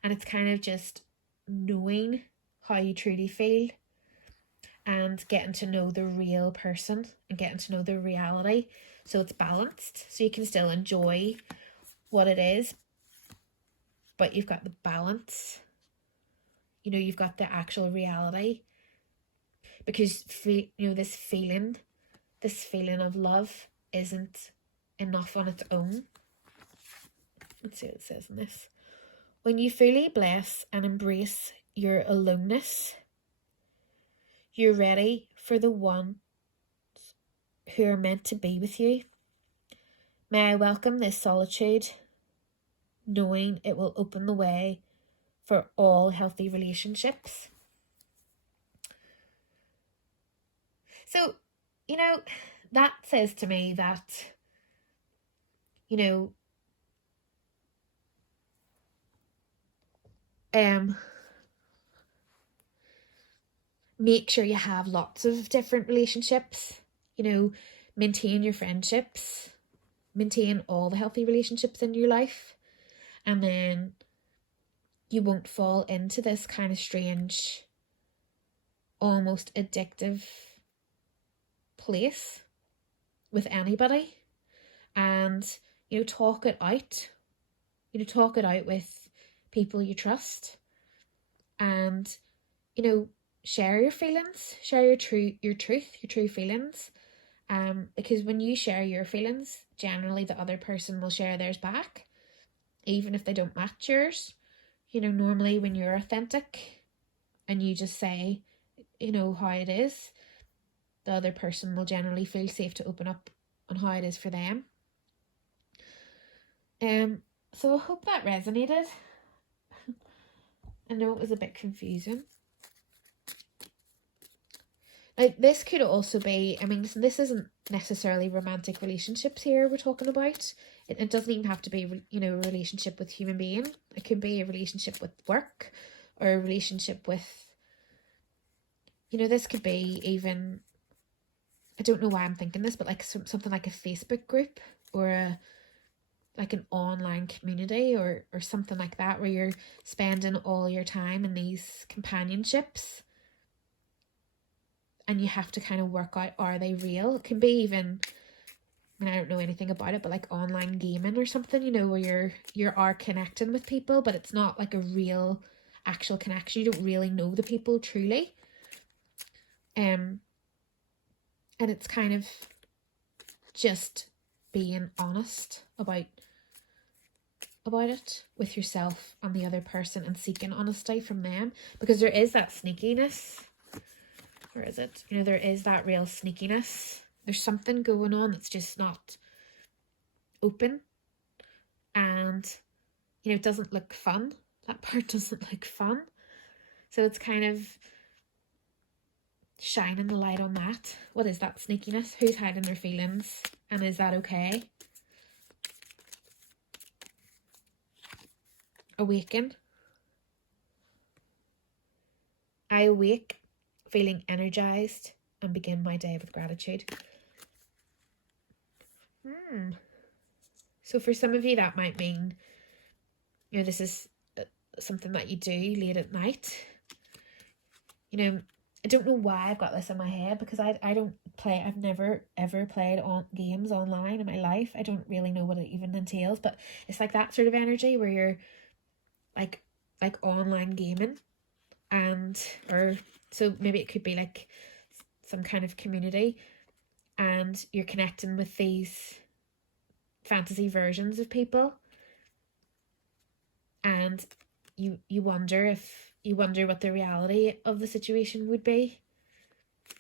And it's kind of just knowing how you truly feel and getting to know the real person and getting to know the reality. So it's balanced. So you can still enjoy what it is, but you've got the balance. You know, you've got the actual reality. Because, you know, this feeling of love isn't enough on its own. Let's see what it says in this. When you fully bless and embrace your aloneness, you're ready for the ones who are meant to be with you. May I welcome this solitude, knowing it will open the way for all healthy relationships. So, you know, that says to me that, you know, make sure you have lots of different relationships. You know, maintain your friendships, maintain all the healthy relationships in your life, and then you won't fall into this kind of strange, almost addictive place with anybody. And, you know, talk it out. You know, talk it out with people you trust, and, you know, share your feelings, share your true feelings. Because when you share your feelings, generally the other person will share theirs back, even if they don't match yours. You know, normally when you're authentic and you just say, you know, how it is, the other person will generally feel safe to open up on how it is for them. So I hope that resonated. I know it was a bit confusing. Like, this could also be, I mean, this isn't necessarily romantic relationships here we're talking about. It doesn't even have to be, you know, a relationship with a human being. It could be a relationship with work, or a relationship with, you know, this could be even, I don't know why I'm thinking this, but like something like a Facebook group, or like an online community, or something like that, where you're spending all your time in these companionships, and you have to kind of work out, are they real? It can be even, I mean, I don't know anything about it, but like online gaming or something, you know, where you are connecting with people, but it's not like a real actual connection. You don't really know the people truly. And it's kind of just being honest about it with yourself and the other person, and seeking honesty from them, because there is that sneakiness. Or is it? You know, there is that real sneakiness. There's something going on that's just not open. And, you know, it doesn't look fun. That part doesn't look fun. So it's kind of shining the light on that. What is that sneakiness? Who's hiding their feelings? And is that okay? Awaken. I awake feeling energized and begin my day with gratitude. So for some of you, that might mean, you know, this is something that you do late at night. You know, I don't know why I've got this in my head, because I don't play, I've never ever played on games online in my life. I don't really know what it even entails, but it's like that sort of energy where you're like online gaming, and or so maybe it could be like some kind of community, and you're connecting with these fantasy versions of people, and you wonder what the reality of the situation would be.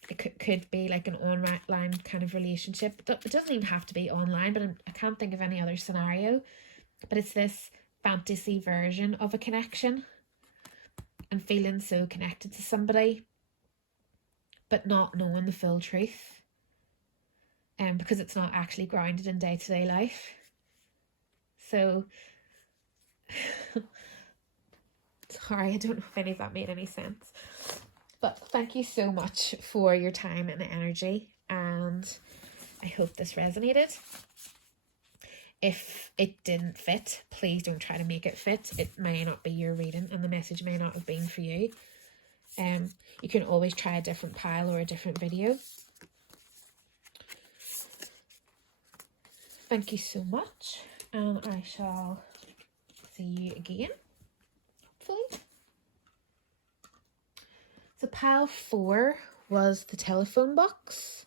It could be like an online kind of relationship. It doesn't even have to be online, but I can't think of any other scenario. But it's this fantasy version of a connection, and feeling so connected to somebody, but not knowing the full truth, because it's not actually grounded in day-to-day life. So sorry, I don't know if any of that made any sense. But thank you so much for your time and energy, and I hope this resonated. If it didn't fit, please don't try to make it fit. It may not be your reading, and the message may not have been for you. You can always try a different pile or a different video. Thank you so much, and I shall see you again, hopefully. So pile 4 was the telephone box.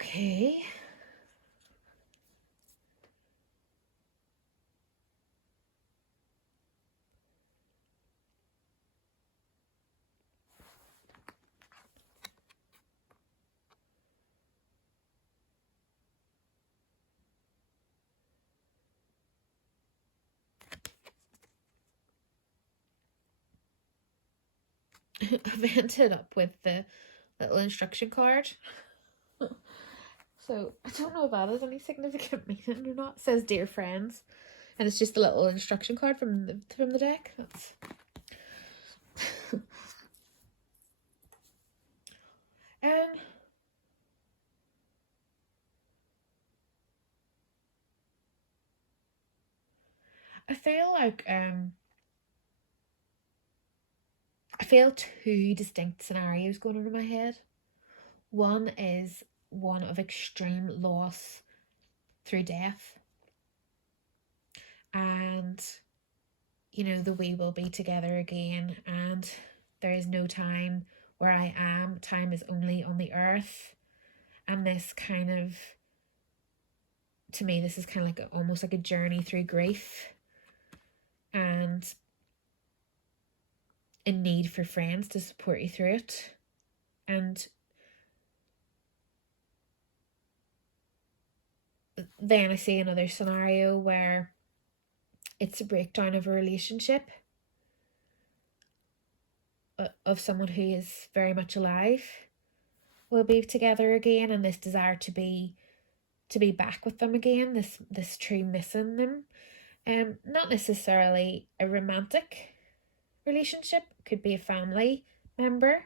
Okay. I've ended up with the little instruction card. So I don't know if that has any significant meaning or not. It says "Dear Friends," and it's just a little instruction card from the deck. That's I feel like I feel two distinct scenarios going on in my head. One is one of extreme loss through death, and the we will be together again, and there is no time where I am. Time is only on the earth, and this kind of, to me, this is kind of like almost like a journey through grief, and a need for friends to support you through it. And then I see another scenario where it's a breakdown of a relationship, of someone who is very much alive will be together again, and this desire to be back with them again, this true missing them. Not necessarily a romantic relationship, it could be a family member.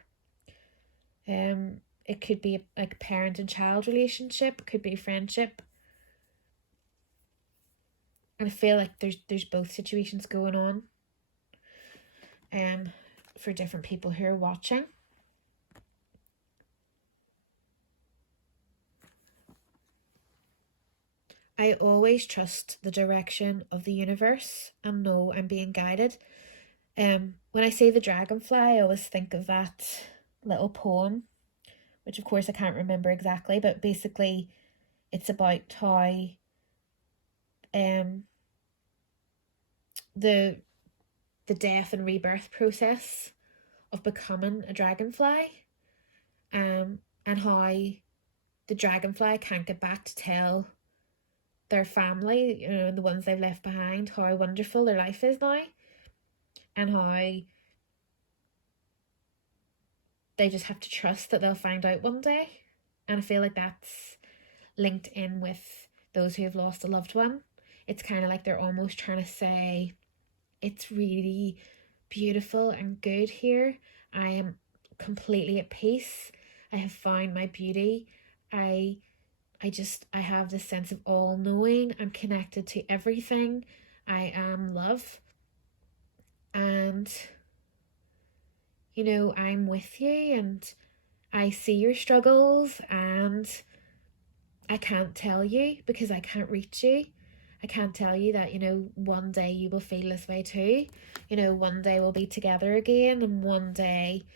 It could be like parent and child relationship, it could be friendship. And I feel like there's both situations going on for different people who are watching. I always trust the direction of the universe and know I'm being guided. When I say the dragonfly, I always think of that little poem, which of course I can't remember exactly, but basically it's about how um the the death and rebirth process of becoming a dragonfly, and how the dragonfly can't get back to tell their family, the ones they've left behind, how wonderful their life is now, and how they just have to trust that they'll find out one day. And I feel like that's linked in with those who have lost a loved one. It's kind of like they're almost trying to say, it's really beautiful and good here. I am completely at peace. I have found my beauty. I I have this sense of all knowing. I'm connected to everything. I am love. And I'm with you, and I see your struggles, and I can't tell you because I can't reach you. I can't tell you that, one day you will feel this way too. One day we'll be together again, and one day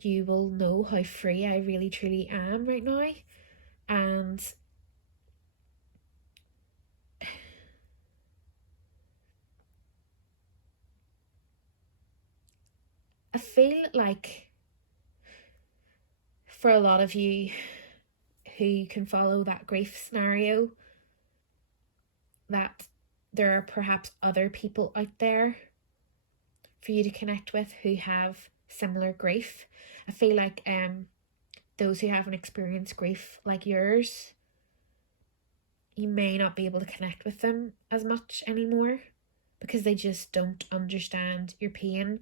you will know how free I really truly am right now. And I feel like for a lot of you who can follow that grief scenario, that there are perhaps other people out there for you to connect with who have similar grief. I feel like those who haven't experienced grief like yours, you may not be able to connect with them as much anymore because they just don't understand your pain.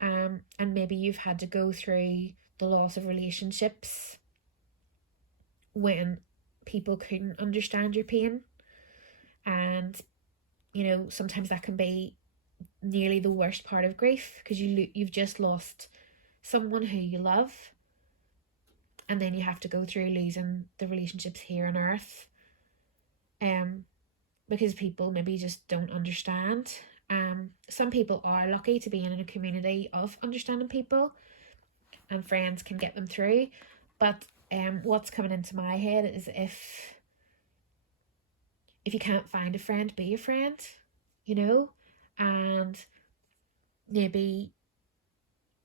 And maybe you've had to go through the loss of relationships when people couldn't understand your pain. And sometimes that can be nearly the worst part of grief, because you've just lost someone who you love, and then you have to go through losing the relationships here on earth, because people maybe just don't understand. Some people are lucky to be in a community of understanding people, and friends can get them through. But what's coming into my head is if you can't find a friend, be a friend, and maybe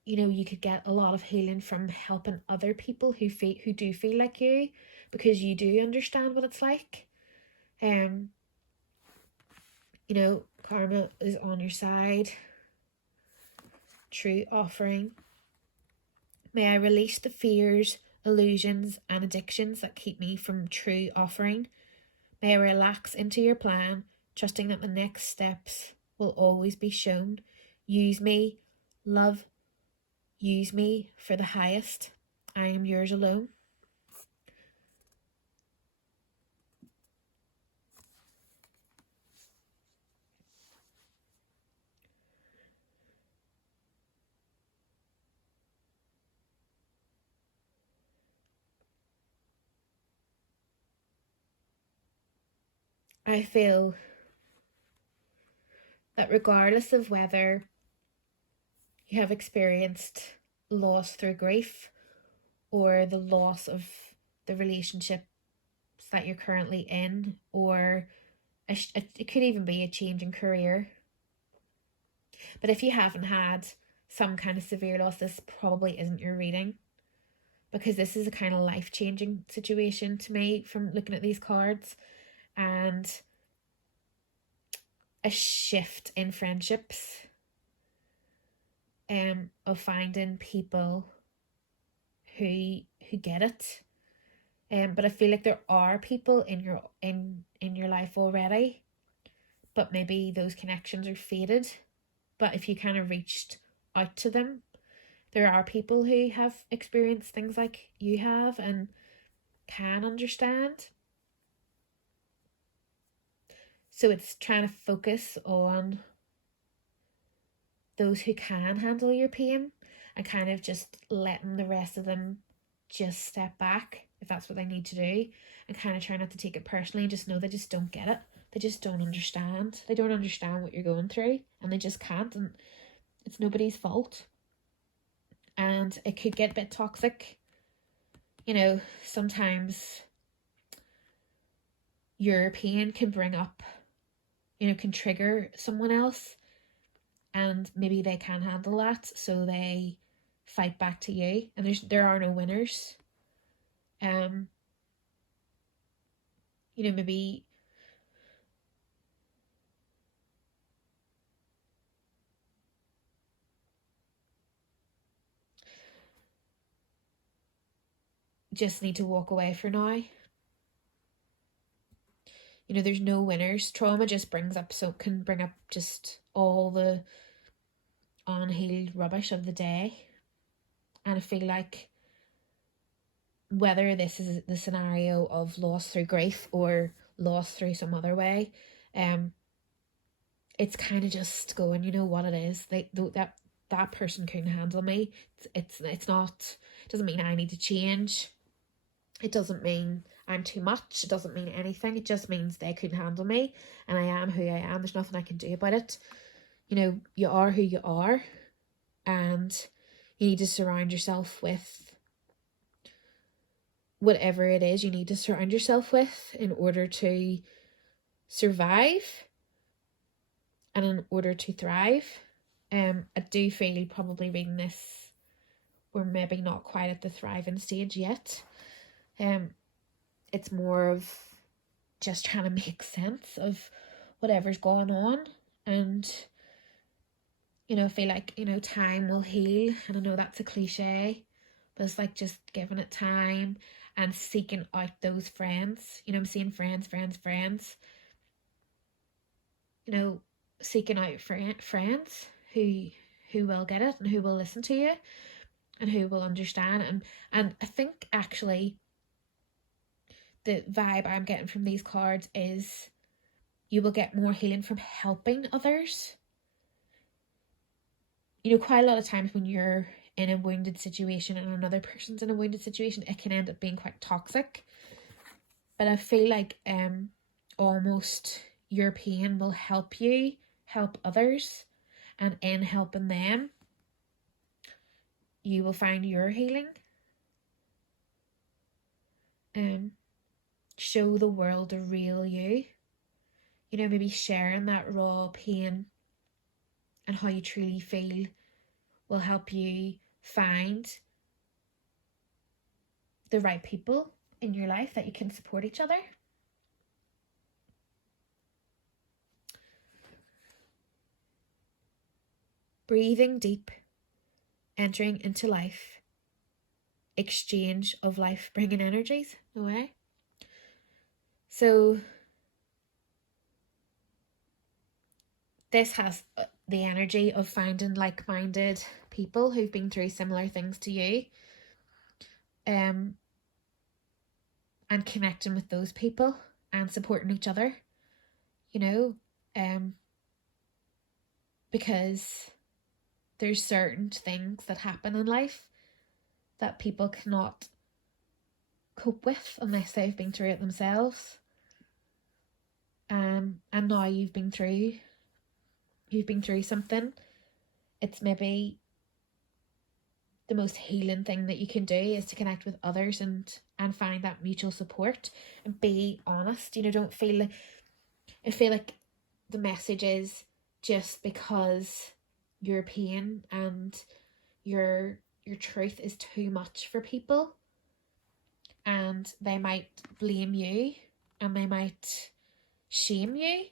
you could get a lot of healing from helping other people who do feel like you, because you do understand what it's like. Karma is on your side. True offering. May I release the fears, illusions, and addictions that keep me from true offering. May I relax into your plan, trusting that the next steps will always be shown. Use me, love, use me for the highest. I am yours alone. I feel that regardless of whether you have experienced loss through grief or the loss of the relationships that you're currently in, or it could even be a change in career. But if you haven't had some kind of severe loss, this probably isn't your reading, because this is a kind of life-changing situation to me from looking at these cards, and a shift in friendships, of finding people who get it. But I feel like there are people in your life already, but maybe those connections are faded. But if you kind of reached out to them, there are people who have experienced things like you have and can understand. So it's trying to focus on those who can handle your pain, and kind of just letting the rest of them just step back if that's what they need to do, and kind of try not to take it personally, and just know they just don't get it. They just don't understand. They don't understand what you're going through, and they just can't, and it's nobody's fault. And it could get a bit toxic. You know, sometimes your pain can bring up, you know, can trigger someone else, and maybe they can't handle that, so they fight back to you, and there are no winners. You know, maybe just need to walk away for now. You know, there's no winners. Trauma just can bring up just all the unhealed rubbish of the day. And I feel like whether this is the scenario of loss through grief or loss through some other way, it's kind of just going, you know what it is. That person couldn't handle me. It's not. It doesn't mean I need to change. It doesn't mean I'm too much. It doesn't mean anything. It just means they couldn't handle me, and I am who I am. There's nothing I can do about it. You know, you are who you are, and you need to surround yourself with whatever it is you need to surround yourself with in order to survive and in order to thrive. I do feel probably reading this, we're maybe not quite at the thriving stage yet. It's more of just trying to make sense of whatever's going on, and you know, I feel like, you know, time will heal, and I know that's a cliche, but it's like just giving it time and seeking out those friends. You know, I'm seeing friends, you know, seeking out friends who will get it and who will listen to you and who will understand. And I think actually the vibe I'm getting from these cards is you will get more healing from helping others. You know, quite a lot of times when you're in a wounded situation and another person's in a wounded situation, it can end up being quite toxic. But I feel like almost your pain will help you help others, and in helping them, you will find your healing. Show the world the real you. You know, maybe sharing that raw pain and how you truly feel will help you find the right people in your life that you can support each other. Breathing deep, entering into life, exchange of life bringing energies away. So this has the energy of finding like-minded people who've been through similar things to you, and connecting with those people and supporting each other, you know, because there's certain things that happen in life that people cannot cope with unless they've been through it themselves. And now you've been through something. It's maybe the most healing thing that you can do is to connect with others and find that mutual support and be honest. You know, don't feel, I feel like the message is just because your pain and your truth is too much for people and they might blame you and they might shame you,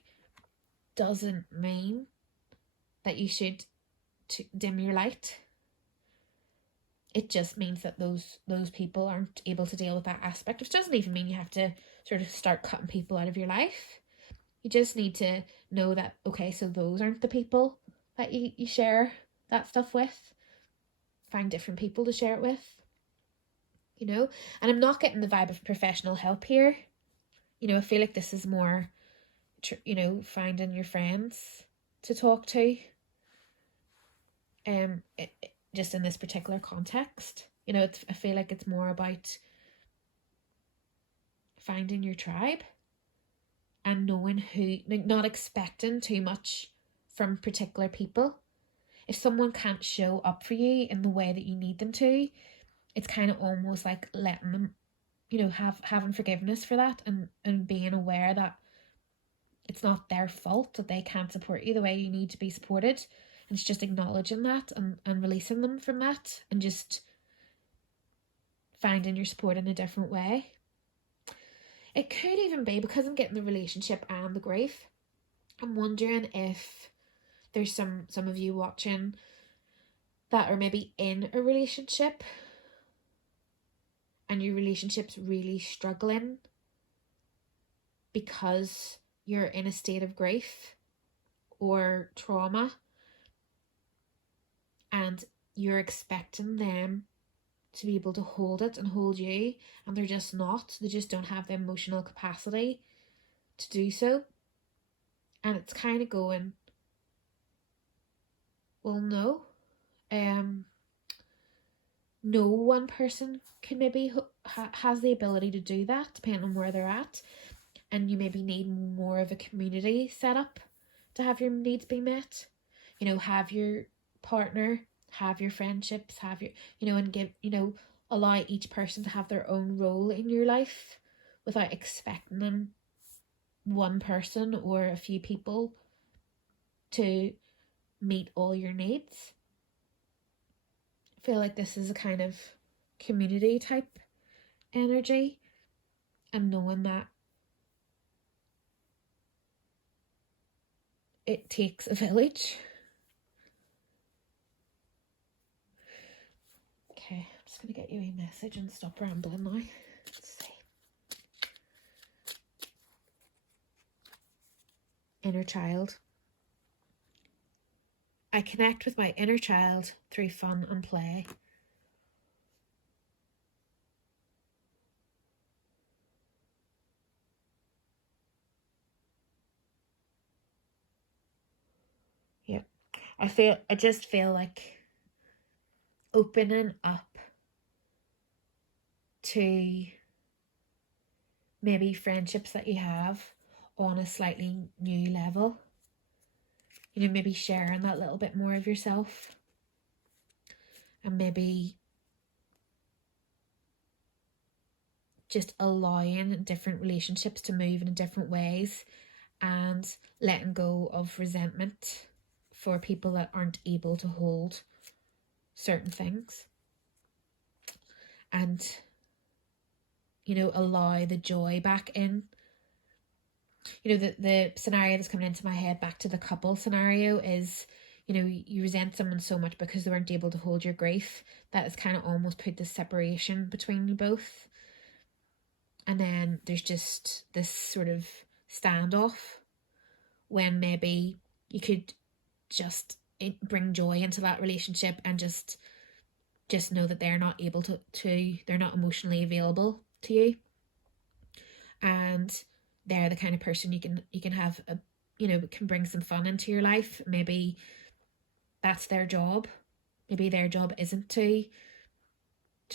doesn't mean that you should dim your light. It just means that those people aren't able to deal with that aspect, which doesn't even mean you have to sort of start cutting people out of your life. You just need to know that, okay, so those aren't the people that you share that stuff with. Find different people to share it with, you know. And I'm not getting the vibe of professional help here. You know, I feel like this is more, you know, finding your friends to talk to. Just in this particular context. You know, I feel like it's more about finding your tribe and knowing who, like, not expecting too much from particular people. If someone can't show up for you in the way that you need them to, it's kind of almost like letting them, you know, having forgiveness for that, and being aware that it's not their fault that they can't support you the way you need to be supported. And it's just acknowledging that, and releasing them from that, and just finding your support in a different way. It could even be because I'm getting the relationship and the grief. I'm wondering if there's some of you watching that are maybe in a relationship and your relationship's really struggling because you're in a state of grief or trauma, and you're expecting them to be able to hold it and hold you, and they're just not. They just don't have the emotional capacity to do so. And it's kind of going, well, no. No one person can maybe has the ability to do that, depending on where they're at. And you maybe need more of a community set up to have your needs be met. You know, have your partner, have your friendships, have your, you know, and give, you know, allow each person to have their own role in your life without expecting them, one person or a few people, to meet all your needs. I feel like this is a kind of community type energy, and knowing that it takes a village. Okay, I'm just going to get you a message and stop rambling now. Let's see. Inner child. I connect with my inner child through fun and play. Yep. I just feel like opening up to maybe friendships that you have on a slightly new level. You know, maybe sharing that little bit more of yourself, and maybe just allowing different relationships to move in different ways, and letting go of resentment for people that aren't able to hold certain things, and, you know, allow the joy back in. You know, the scenario that's coming into my head, back to the couple scenario, is, you know, you resent someone so much because they weren't able to hold your grief, that it's kind of almost put this separation between you both. And then there's just this sort of standoff when maybe you could just bring joy into that relationship, and just know that they're not able to they're not emotionally available to you, and they're the kind of person you can have a, you know, can bring some fun into your life. Maybe that's their job. Maybe their job isn't to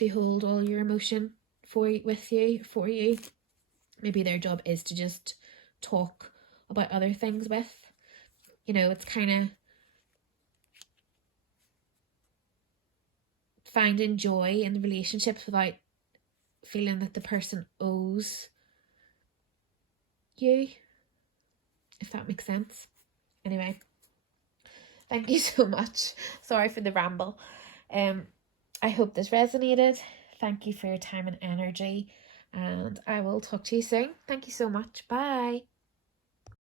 hold all your emotion for you. Maybe their job is to just talk about other things with. You know, it's kind of finding joy in the relationships without feeling that the person owes you, if that makes sense. Anyway, thank you so much. Sorry for the ramble. I hope this resonated. Thank you for your time and energy, and I will talk to you soon. Thank you so much. Bye.